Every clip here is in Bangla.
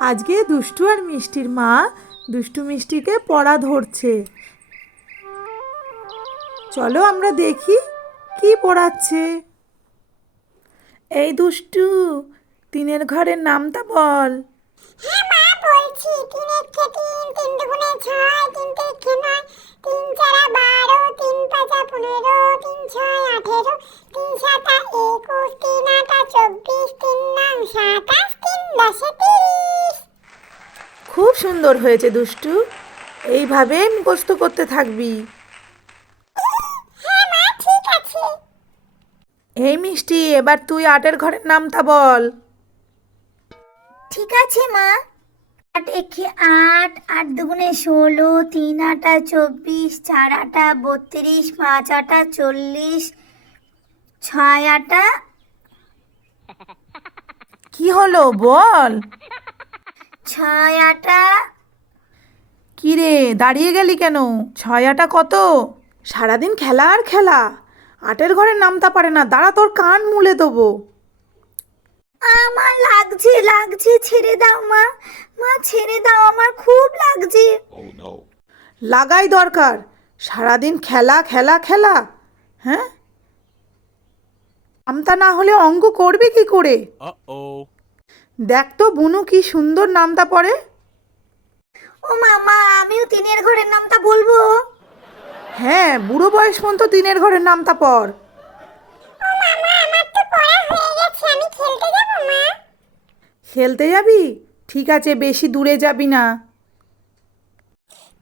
আজকে দুষ্টু আর মিষ্টির মা দুষ্টু মিষ্টিকে পড়া ধরছে। চলো আমরা দেখি কি পড়াচ্ছে। এই দুষ্টু তিনের ঘরের নামটা বল। হ্যাঁ মা বলছি তিনের তিন তিন সুন্দর হয়েছে দুষ্টু। এইভাবে মুখস্থ করতে থাকবি। হ্যাঁ এই মিষ্টি এবার তুই আটের ঘরের নামটা বল। ঠিক আছে মা। আট একে আট আট দুগুণে ষোলো তিন আটা চব্বিশ চার আটা বত্রিশ পাঁচ আটা চল্লিশ ছয় আটা কি হলো বল। ছয় আটা কি রে দাঁড়িয়ে গেলি কেন? ছয় আটা কত? সারাদিন খেলা আর খেলা। আটের ঘরের নামতা পারে না দাঁড়া তোর কান মুলে দেবো। আমার লাগছে লাগছে ছেড়ে দাও মা। মা ছেড়ে দাও আমার খুব লাগছে। লাগাই দরকার। সারাদিন খেলা খেলা খেলা। হ্যাঁ? নামটা না হলে অঙ্ক করবে কি করে? দেখ তো বুনু কি সুন্দর নামতা পড়ে। ও মামা আমিও তিনের ঘরের নামটা বলব? হ্যাঁ বুড়ো বয়স পর্যন্ত দিনের ঘরের নামটা আমি খেলতে খেলতে যাবি? ঠিক আছে বেশি দূরে যাবি না।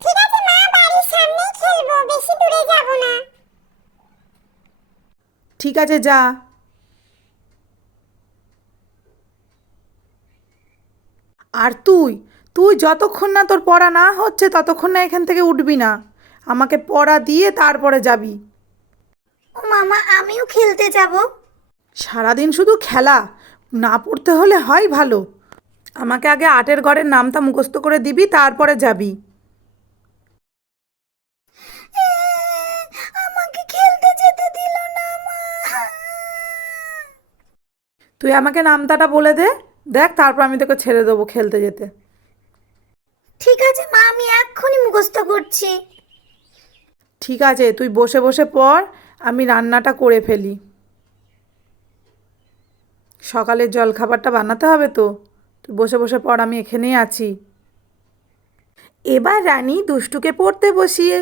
ঠিক আছে মা বাড়ির সামনেই খেলব বেশি দূরে যাব না। ঠিক আছে যা। আর তুই? তুই যতক্ষণ না তোর পড়া না হচ্ছে ততক্ষণ না এখান থেকে উঠবি না। আমাকে পড়া দিয়ে তারপরে যাবি। ও মামা আমিও খেলতে যাব। সারাদিন শুধু খেলা না পড়তে হলে হয় ভালো। আমাকে আগে আটের ঘরের নামটা মুখস্থ করে দিবি তারপরে যাবি। আমাকে খেলতে যেতে দিল না মা। তুই আমাকে নামটাটা বলে দে দেখ তারপর আমি তোকে ছেড়ে দেবো খেলতে যেতে। ঠিক আছে, মা, আমি এক্ষুনি মুখস্থ করছি। ঠিক আছে, তুই বসে বসে পড়, আমি রান্নাটা করে ফেলি। সকালের জলখাবারটা বানাতে হবে তো, তুই বসে বসে পড়, আমি এখানেই আছি। এবার রানী দুষ্টুকে পড়তে বসিয়ে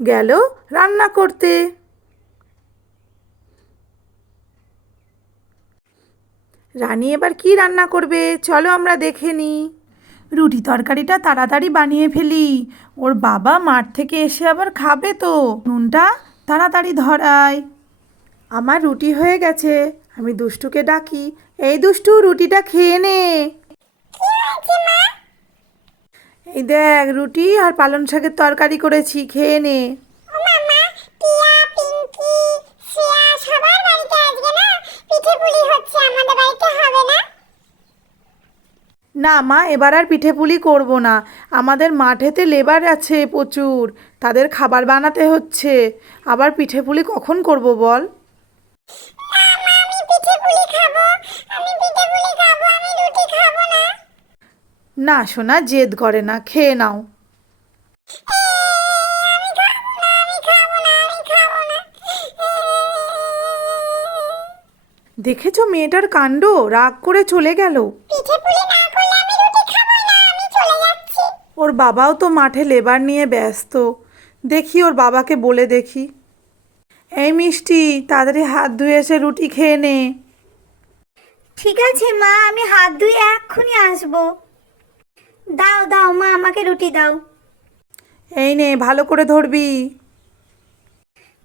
গেল রান্না করতে। রানী এবার কি রান্না করবে, চলো আমরা দেখে নিই। রুটি তরকারিটা তাড়াতাড়ি বানিয়ে ফেলি। ওর বাবা মাঠ থেকে এসে আবার খাবে তো। নুনটা তাড়াতাড়ি ধরায়। আমার রুটি হয়ে গেছে। আমি দুষ্টুকে ডাকি এই দুষ্টু রুটিটা খেয়ে নে। এই দেখ রুটি আর পালং শাকের তরকারি করেছি খেয়ে সবার বাড়িতে আজকে না পিঠে পুলি হচ্ছে। আমাদের বাড়িতে হবে না? না মা, এবার আর পিঠে পুলি করব না। আমাদের মাঠেতে লেবার আছে প্রচুর, তাদের খাবার বানাতে হচ্ছে। আবার পিঠে পুলি কখন করব বল? না, মা, আমি পিঠে পুলি খাব। আমি পিঠে পুলি খাব আমি রুটি খাব, না। না, শোনা, জেদ করে না, খেয়ে নাও। দেখেছ মেয়েটার কাণ্ড? রাগ করে চলে গেল। পিঠে পুলি না ওর বাবাও তো মাঠে লেবার নিয়ে ব্যস্ত। দেখি ওর বাবাকে বলে দেখি। এই মিষ্টি তাড়াতাড়ি হাত ধুয়ে এসে রুটি খেয়ে নে। ঠিক আছে মা আমি হাত ধুয়ে এক্ষুনি আসব। দাও দাও মা আমাকে রুটি দাও। এই নে ভালো করে ধরবি।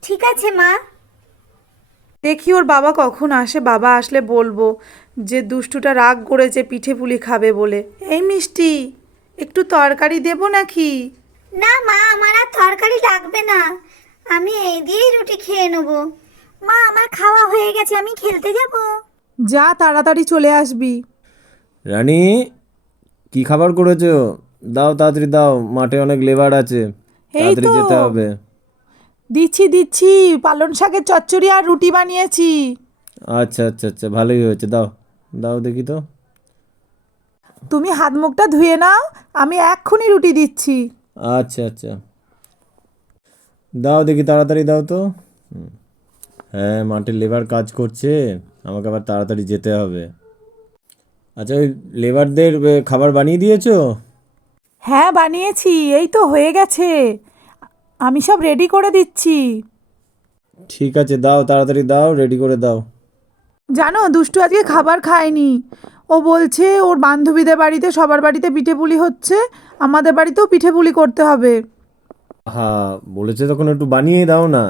ঠিক আছে মা। দেখি ওর বাবা কখন আসে বাবা আসলে বলব যে দুষ্টুটা রাগ করেছে পিঠে পুলি খাবে বলে। এই মিষ্টি। একটু তরকারি দেবো নাকি? না মা আমার আর তরকারি লাগবে না। আমি এই দিয়েই রুটি খেয়ে নেব। মা আমার খাওয়া হয়ে গেছে আমি খেলতে যাব। যা তাড়াতাড়ি চলে আসবি। রানী কি খাবার করেছ? দাও তাড়াতাড়ি দাও মাঠে অনেক লেবার আছে। এই তাড়াতাড়ি তো। যেতে হবে। দিচ্ছি দিচ্ছি পালং শাকের চচ্চড়ি আর রুটি বানিয়েছি। আচ্ছা আচ্ছা আচ্ছা ভালোই হয়েছে দাও দাও দেখি তো। তুমি হাত মুখটা ধুয়ে নাও আমি এক্ষুনি রুটি দিচ্ছি। আচ্ছা আচ্ছা। দাও দেখি তাড়াতাড়ি দাও তো। হ্যাঁ মাঠে লেবার কাজ করছে আমাকে আবার তাড়াতাড়ি যেতে হবে। আচ্ছা ওই লেবারদের খাবার বানিয়ে দিয়েছ? হ্যাঁ বানিয়েছি এই তো হয়ে গেছে। আমি সব রেডি করে দিচ্ছি। ঠিক আছে দাও তাড়াতাড়ি দাও রেডি করে দাও। জানো দুষ্টু আজকে খাবার খায়নি। ও বলছে ওর বান্ধবীদের বাড়িতে সবার বাড়িতে পিঠে পুলি হচ্ছে আমাদের বাড়িতেও পিঠে পুলি করতে হবে। হ্যাঁ বলেছে তখন একটু বানিয়ে দাও না।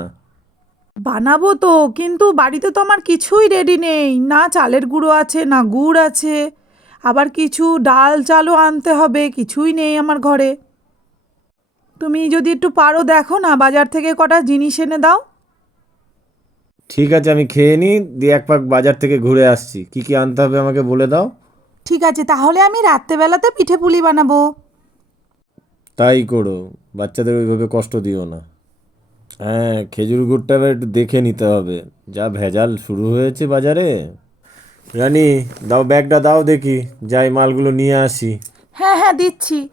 বানাবো তো কিন্তু বাড়িতে তো আমার কিছুই রেডি নেই। না চালের গুঁড়ো আছে না গুড় আছে। আবার কিছু ডাল চালও আনতে হবে কিছুই নেই আমার ঘরে। তুমি যদি একটু পারো দেখো না বাজার থেকে কটা জিনিস এনে দাও। ঠিক আছে আমি খেয়ে নিই দিয়ে এক পাক বাজার থেকে ঘুরে আসছি। কি কি আনতে হবে আমাকে বলে দাও। ঠিক আছে তাহলে আমি রাত্রেবেলাতে পিঠে পুলি বানাবো। তাই করো বাচ্চাদের ওইভাবে কষ্ট দিও না। হ্যাঁ খেজুর গুড়টা এবার একটু দেখে নিতে হবে। যা ভেজাল শুরু হয়েছে বাজারে। রানি দাও ব্যাগটা দাও দেখি। যাই মালগুলো নিয়ে আসি। হ্যাঁ হ্যাঁ দিচ্ছি।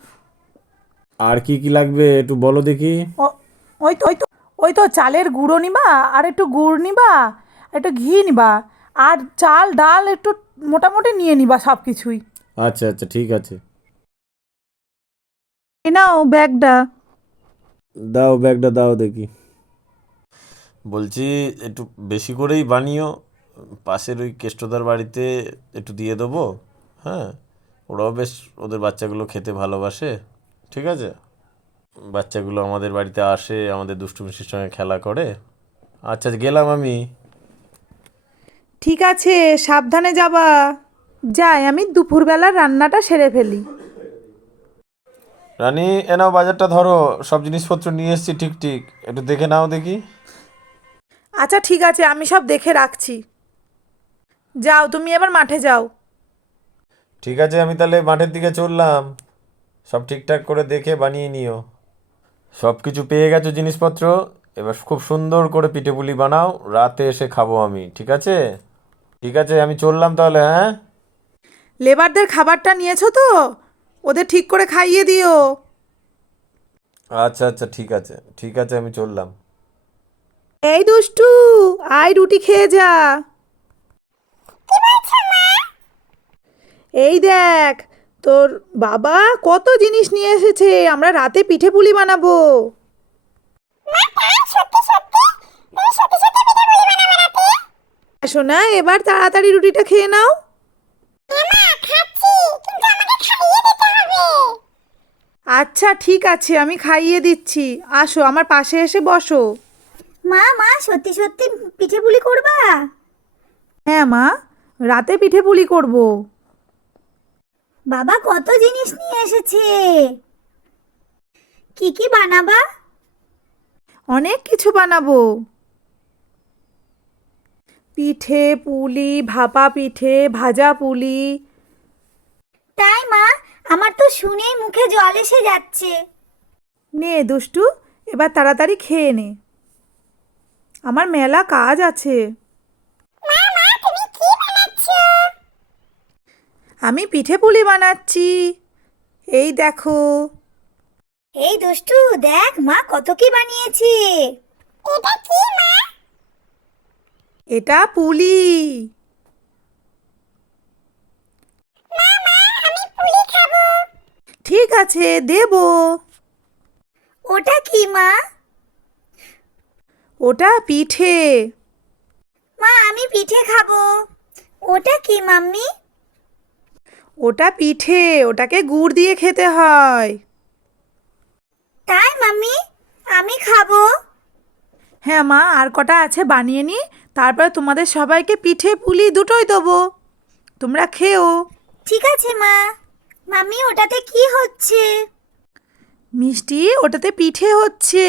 আর কি কি লাগবে একটু বলো দেখি। ও- ওই তো ওই তো। ওই তো চালের গুঁড়ো নিবা আর একটু গুড় নিবা একটু ঘি নিবা আর চাল ডাল একটু মোটামুটি নিয়ে নিবা সব কিছুই আচ্ছা আচ্ছা ঠিক আছে। এ নাও ব্যাগটা। দাও ব্যাগটা দাও দেখি। বলছি একটু বেশি করেই বানিও। পাশের ওই কেষ্টদার বাড়িতে একটু দিয়ে দেবো হ্যাঁ? ওরাও বেশ ওদের বাচ্চাগুলো খেতে ভালোবাসে ঠিক আছে? বাচ্চাগুলো আমাদের বাড়িতে আসে আমাদের দুষ্টু মিষ্টির সঙ্গে খেলা করে। আচ্ছা গেলাম আমি। ঠিক আছে সাবধানে যাবা। যাই আমি দুপুরবেলার রান্নাটা সেরে ফেলি। রানী এ নাও বাজারটা ধরো সব জিনিসপত্র নিয়ে এসেছি ঠিক ঠিক। একটু দেখে নাও দেখি। আচ্ছা ঠিক আছে আমি সব দেখে রাখছি। যাও তুমি এবার মাঠে যাও। ঠিক আছে আমি তাহলে মাঠের দিকে চললাম। সব ঠিকঠাক করে দেখে বানিয়ে নিও। সব কিছু পেয়ে গেছো জিনিসপত্র? এবার খুব সুন্দর করে পিঠেপুলি বানাও রাতে এসে খাব আমি ঠিক আছে? ঠিক আছে আমি চললাম তাহলে হ্যাঁ? লেবারদের খাবারটা নিয়েছো তো? ওদের ঠিক করে খাইয়ে দিও। আচ্ছা আচ্ছা ঠিক আছে ঠিক আছে আমি চললাম। এই দুষ্টু আয় রুটি খেয়ে যা। এই দেখ তোর বাবা কত জিনিস নিয়ে এসেছে আমরা রাতে পিঠে পুলি বানাবো। শোনা এবার তাড়াতাড়ি রুটিটা খেয়ে নাও। হ্যাঁ আচ্ছা ঠিক আছে আমি খাইয়ে দিচ্ছি। আসো আমার পাশে এসে বসো। মা মা সত্যি সত্যি পিঠে পুলি করবা? হ্যাঁ মা রাতে পিঠে পুলি করব। বাবা কত জিনিস নিয়ে এসেছে। কি কি বানাবা? অনেক কিছু বানাবো। পিঠে পুলি ভাপা পিঠে ভাজা পুলি। তাই মা আমার তো শুনেই মুখে জল এসে যাচ্ছে। নে দুষ্টু এবার তাড়াতাড়ি খেয়ে নে। আমার মেলা কাজ আছে মা মা তুমি কি বানাচ্ছো আমি পিঠে পুলি বানাচ্ছি। এই দেখো। এই দুষ্টু দেখ মা কত কি বানিয়েছে। এটা কি মা? এটা পুলি। মা মা আমি পুলি খাব। ঠিক আছে দেবো। ওটা কি মা? ওটা পিঠে। মা আমি পিঠে খাব। ওটা কি মাম্মি? ওটা পিঠে ওটাকে গুড় দিয়ে খেতে হয়। তাই মাম্মি? আমি খাব। হ্যাঁ মা আর কটা আছে বানিয়ে নি। তারপরে তোমাদের সবাইকে পিঠে পুলি দুটোই দেবো। তোমরা খেও। ঠিক আছে মা। মাম্মি ওটাতে কি হচ্ছে? মিষ্টি ওটাতে পিঠে হচ্ছে।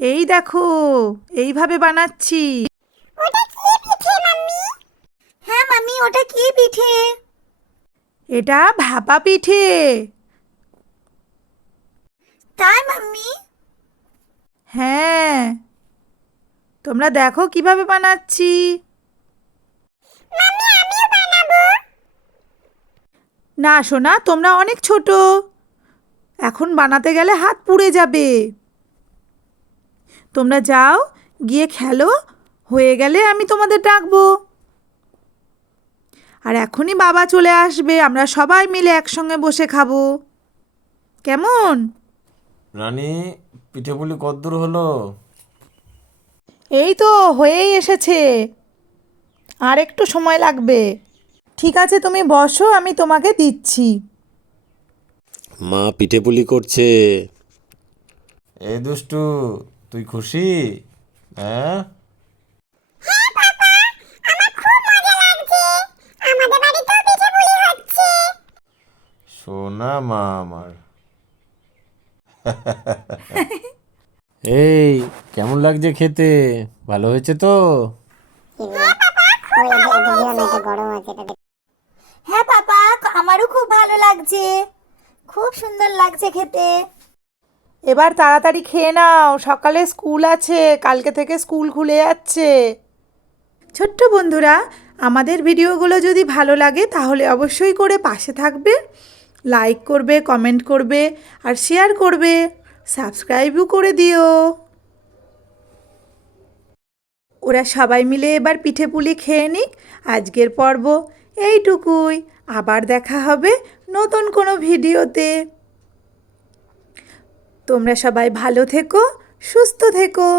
এই দেখো এইভাবে বানাচ্ছি। ওটা কি পিঠে মাম্মি? হ্যাঁ মাম্মি ওটা কি পিঠে? এটা ভাপা পিঠে। তাই মাম্মি? হ্যাঁ। তোমরা দেখো কীভাবে বানাচ্ছি। না সোনা তোমরা অনেক ছোট। এখন বানাতে গেলে হাত পুড়ে যাবে। তোমরা যাও গিয়ে খেলো হয়ে গেলে আমি তোমাদের ডাকবো। আর এখনই বাবা চলে আসবে আমরা সবাই মিলে একসঙ্গে বসে খাব। কেমন? রানী পিঠে পুলি কদ্দূর হলো? এই তো হয়েই এসেছে। আর একটু সময় লাগবে। ঠিক আছে তুমি বসো আমি তোমাকে দিচ্ছি। মা পিঠে পুলি করছে। এই দুষ্টু তুই খুশি? হ্যাঁ পাপা আমার খুব মজা লাগছে আমাদের বাড়িতেও পিঠে পুলি হচ্ছে সোনা মা আমার এই কেমন লাগছে খেতে? ভালো হয়েছে তো? হ্যাঁ পাপা আমারও খুব ভালো লাগছে। খুব সুন্দর লাগছে খেতে। এবার তাড়াতাড়ি খেয়ে নাও সকালে স্কুল আছে কালকে থেকে স্কুল খুলে যাচ্ছে। ছোট্ট বন্ধুরা আমাদের ভিডিওগুলো যদি ভালো লাগে তাহলে অবশ্যই করে পাশে থাকবে। লাইক করবে কমেন্ট করবে আর শেয়ার করবে। সাবস্ক্রাইবও করে দিও। ওরা সবাই মিলে এবার পিঠে পুলি খেয়ে নিক। আজকের পর্ব এইটুকুই। আবার দেখা হবে নতুন কোনো ভিডিওতে। তোমরা সবাই ভালো থেকো, সুস্থ থেকো।